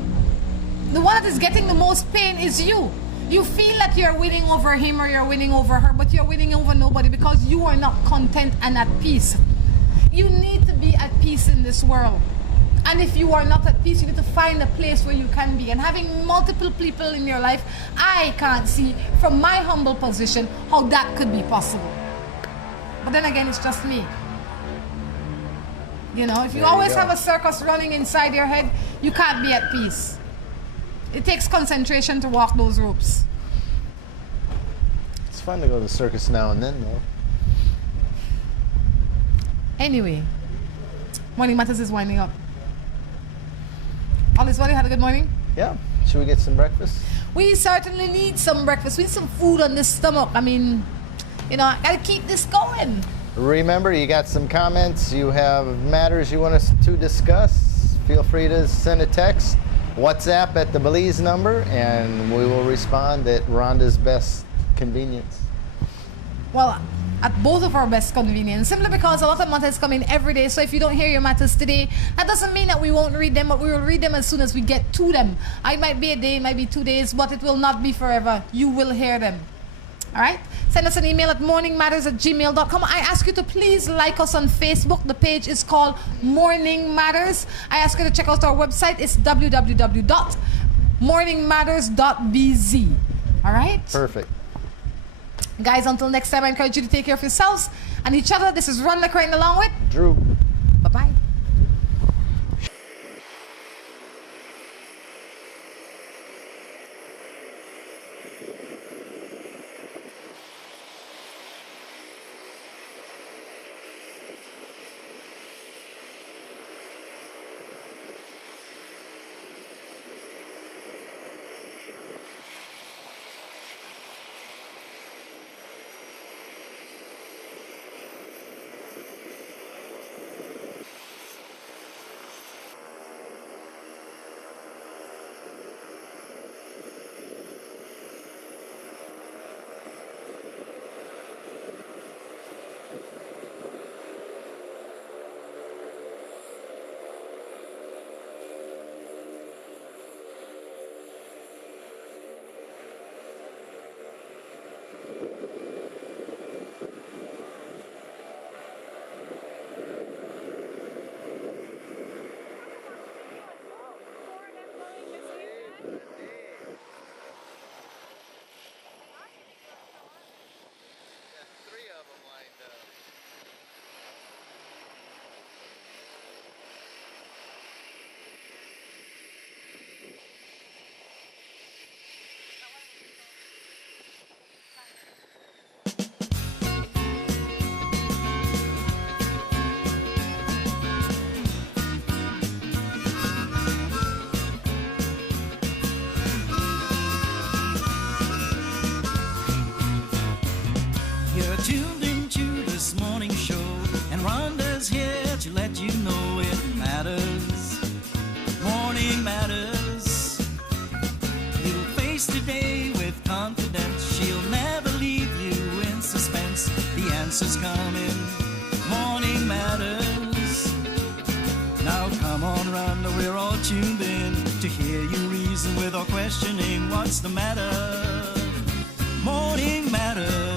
The one that is getting the most pain is you. You feel that you're winning over him or you're winning over her, but you're winning over nobody because you are not content and at peace. You need to be at peace in this world. And if you are not at peace, you need to find a place where you can be. And having multiple people in your life, I can't see from my humble position how that could be possible. But then again, it's just me. You know, if you always have a circus running inside your head, you can't be at peace. It takes concentration to walk those ropes. It's fun to go to the circus now and then, though. Anyway, Morning Matters is winding up. All is well, you had a good morning? Yeah. Should we get some breakfast? We certainly need some breakfast. We need some food on this stomach. I mean, you know, I gotta keep this going. Remember, you got some comments, you have matters you want us to discuss, feel free to send a text, WhatsApp at the Belize number, and we will respond at Rhonda's best convenience. Well, at both of our best convenience, simply because a lot of matters come in every day. So if you don't hear your matters today, that doesn't mean that we won't read them, but we will read them as soon as we get to them. It might be a day, it might be 2 days, but it will not be forever. You will hear them. All right? Send us an email at morningmatters@gmail.com. I ask you to please like us on Facebook. The page is called Morning Matters. I ask you to check out our website. It's www.morningmatters.bz. All right? Perfect. Guys, until next time, I encourage you to take care of yourselves and each other. This is Rhonda Crichton along with Drew. Bye-bye. answers coming. Morning Matters. Now come on, Rhonda, we're all tuned in to hear you reason with our questioning. What's the matter? Morning Matters.